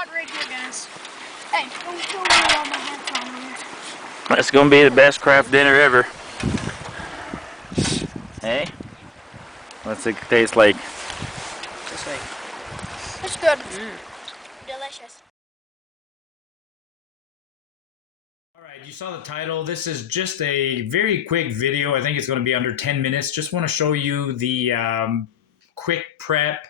spot right here, guys. Hey, don't kill me while my hat's on. That's gonna be the best craft dinner ever. Hey? What's it taste like? Just like. It's good. Delicious. Alright, you saw the title. This is just a very quick video. I think it's going to be under 10 minutes. Just want to show you the quick prep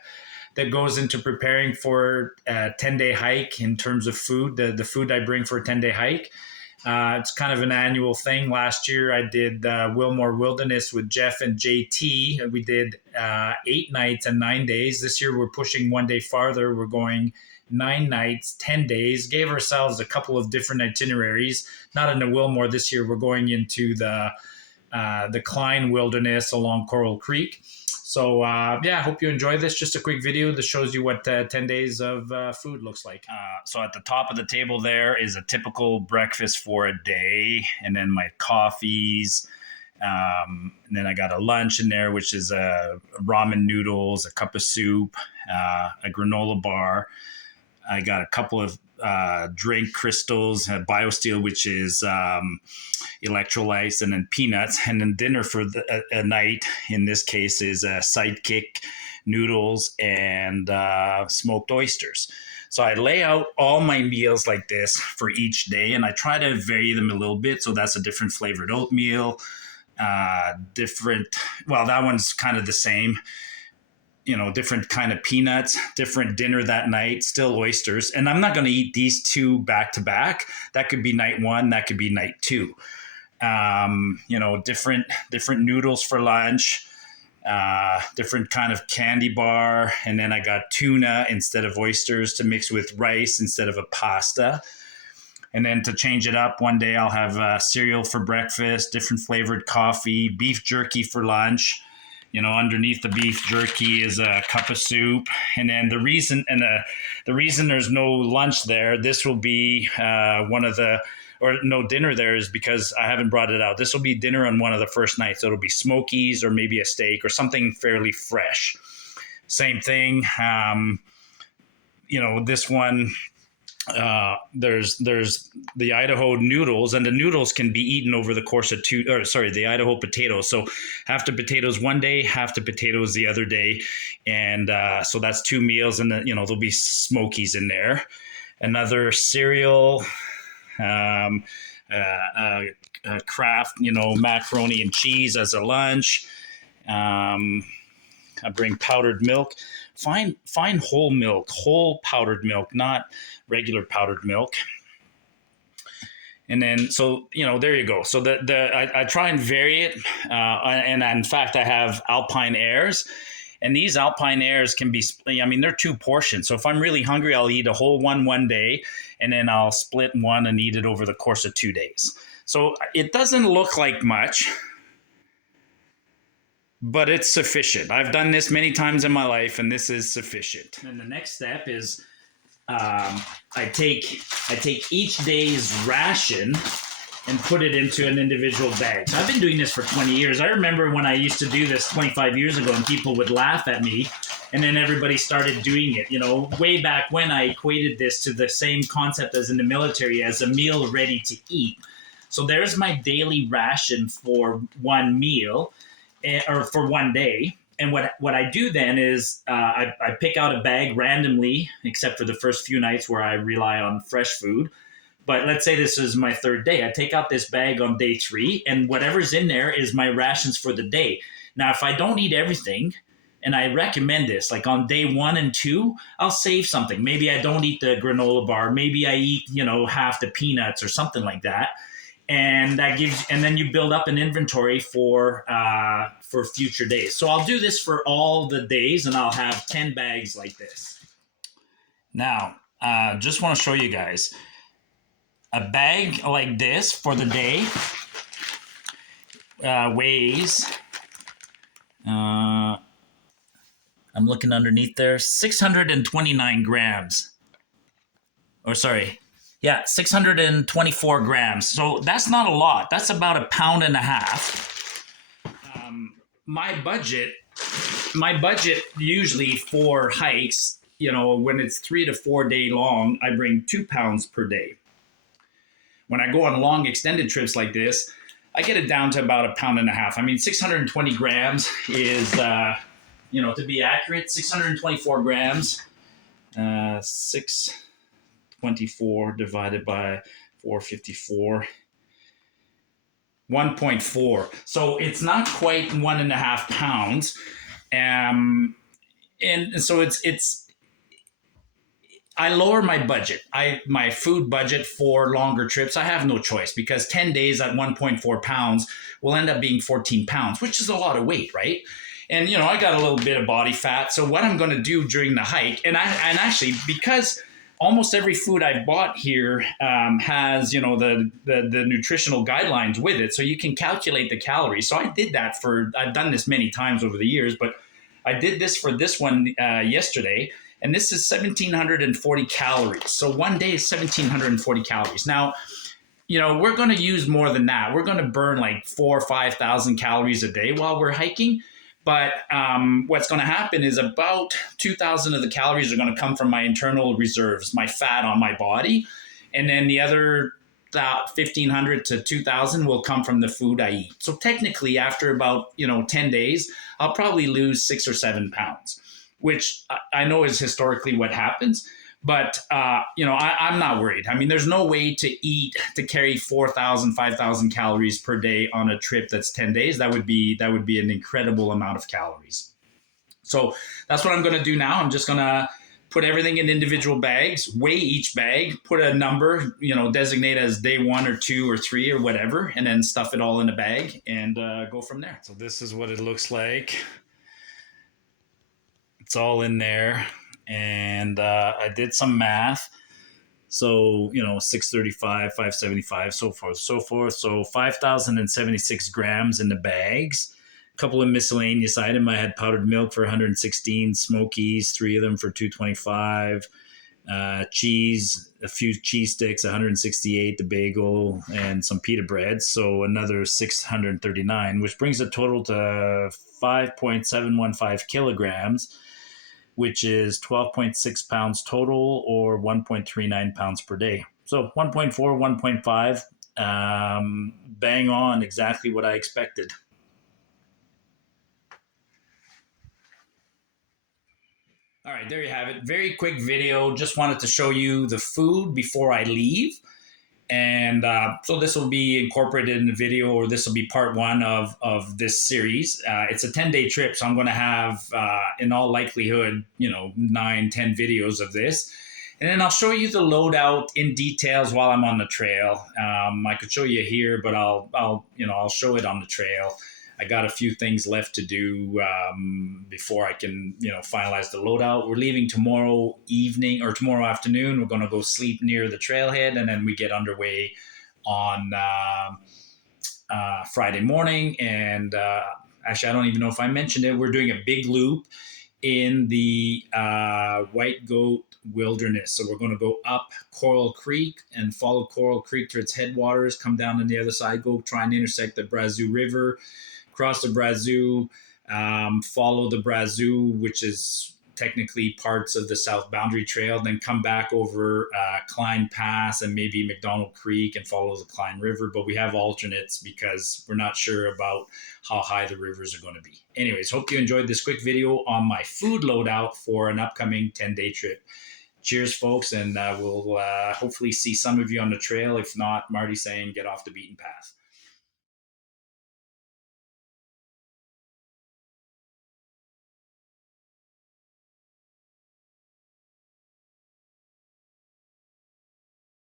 that goes into preparing for a 10-day hike in terms of food, the food I bring for a 10-day hike. It's kind of an annual thing. Last year I did Wilmore Wilderness with Jeff and JT. We did 8 nights and 9 days. This year we're pushing one day farther. We're going 9 nights, 10 days. Gave ourselves a couple of different itineraries. Not in the Wilmore this year. We're going into the Klein Wilderness along Coral Creek. So, yeah, I hope you enjoy this. Just a quick video that shows you what 10 days of food looks like. So at the top of the table there is a typical breakfast for a day, and then my coffees. And then I got a lunch in there, which is ramen noodles, a cup of soup, a granola bar. I got a couple of drink crystals, BioSteel, which is electrolytes, and then peanuts. And then dinner for a night, in this case, is Sidekick noodles and smoked oysters. So I lay out all my meals like this for each day, and I try to vary them a little bit. So that's a different flavored oatmeal, well, that one's kind of the same. You know, different kind of peanuts, different dinner that night, still oysters. And I'm not going to eat these two back to back. That could be night one, that could be night two. You know, different noodles for lunch, different kind of candy bar. And then I got tuna instead of oysters to mix with rice instead of a pasta. And then to change it up, one day I'll have cereal for breakfast, different flavored coffee, beef jerky for lunch. You know, underneath the beef jerky is a cup of soup. And then the reason there's no lunch there, this will be no dinner there, is because I haven't brought it out. This will be dinner on one of the first nights. So it'll be smokies or maybe a steak or something fairly fresh. Same thing. You know, this one, there's the Idaho noodles, and the noodles can be eaten over the course of the Idaho potatoes. So half the potatoes one day, half the potatoes the other day. And so that's 2 meals, and then, you know, there'll be smokies in there. Another cereal, Kraft, you know, macaroni and cheese as a lunch. I bring powdered milk, fine whole milk, whole powdered milk, not regular powdered milk. And then, so, you know, there you go. So I try and vary it. And in fact, I have Alpine Airs. And these Alpine Airs can be, I mean, they're 2 portions. So if I'm really hungry, I'll eat a whole one day, and then I'll split one and eat it over the course of 2 days. So it doesn't look like much, but it's sufficient. I've done this many times in my life, and this is sufficient. And the next step is I take each day's ration and put it into an individual bag. So I've been doing this for 20 years. I remember when I used to do this 25 years ago, and people would laugh at me, and then everybody started doing it. You know, way back when, I equated this to the same concept as in the military, as a meal ready to eat. So there's my daily ration for one meal, or for one day. And what I do then is I pick out a bag randomly, except for the first few nights where I rely on fresh food. But let's say this is my 3rd day. I take out this bag on day 3, and whatever's in there is my rations for the day. Now, if I don't eat everything, and I recommend this, like on day 1 and 2, I'll save something. Maybe I don't eat the granola bar. Maybe I eat, you know, half the peanuts or something like that. And then you build up an inventory for future days. So I'll do this for all the days, and I'll have 10 bags like this. Now, just want to show you guys a bag like this for the day weighs. I'm looking underneath there, 629 grams. Or sorry. Yeah, 624 grams. So that's not a lot. That's about 1.5 pounds. My budget usually for hikes when it's 3 to 4 day long, I bring 2 pounds per day. When I go on long extended trips like this, I get it down to about 1.5 pounds. I mean, 620 grams is, to be accurate, 624 grams, 624 divided by 454. 1.4. So it's not quite 1.5 pounds. And so I lower my budget. My food budget for longer trips. I have no choice because 10 days at 1.4 pounds will end up being 14 pounds, which is a lot of weight, right? And I got a little bit of body fat. So what I'm going to do during the hike, and actually because almost every food I've bought here has, the nutritional guidelines with it, so you can calculate the calories. So I've done this many times over the years, but I did this for this one yesterday, and this is 1,740 calories. So one day is 1,740 calories. Now, we're going to use more than that. We're going to burn like 4,000 or 5,000 calories a day while we're hiking. But what's going to happen is about 2,000 of the calories are going to come from my internal reserves, my fat on my body. And then the other 1,500 to 2,000 will come from the food I eat. So technically, after about 10 days, I'll probably lose 6 or 7 pounds, which I know is historically what happens. But, I'm not worried. I mean, there's no way to carry 4,000, 5,000 calories per day on a trip that's 10 days. That would be an incredible amount of calories. So that's what I'm going to do now. I'm just going to put everything in individual bags, weigh each bag, put a number, designate as day 1 or 2 or 3 or whatever, and then stuff it all in a bag and go from there. So this is what it looks like. It's all in there. And I did some math. So, 635, 575, so forth. So 5,076 grams in the bags. A couple of miscellaneous items. I had powdered milk for 116, Smokies, 3 of them for 225, cheese, a few cheese sticks, 168, the bagel, and some pita bread. So another 639, which brings the total to 5.715 kilograms, which is 12.6 pounds total, or 1.39 pounds per day. So 1.4, 1.5, bang on, exactly what I expected. All right, there you have it. Very quick video. Just wanted to show you the food before I leave. And so this will be incorporated in the video, or this will be part 1 of this series. It's a 10-day trip, so I'm going to have, in all likelihood, 9, 10 videos of this. And then I'll show you the loadout in details while I'm on the trail. I could show you here, but I'll show it on the trail. I got a few things left to do before I can, finalize the loadout. We're leaving tomorrow evening or tomorrow afternoon. We're going to go sleep near the trailhead, and then we get underway on Friday morning. And actually, I don't even know if I mentioned it. We're doing a big loop in the White Goat Wilderness. So we're going to go up Coral Creek and follow Coral Creek to its headwaters, come down on the other side, go try and intersect the Brazos River, cross the Brazos, follow the Brazos, which is technically parts of the South Boundary Trail, then come back over Klein Pass and maybe McDonald Creek and follow the Klein River. But we have alternates because we're not sure about how high the rivers are going to be. Anyways, hope you enjoyed this quick video on my food loadout for an upcoming 10-day trip. Cheers, folks, and we'll hopefully see some of you on the trail. If not, Marty saying get off the beaten path.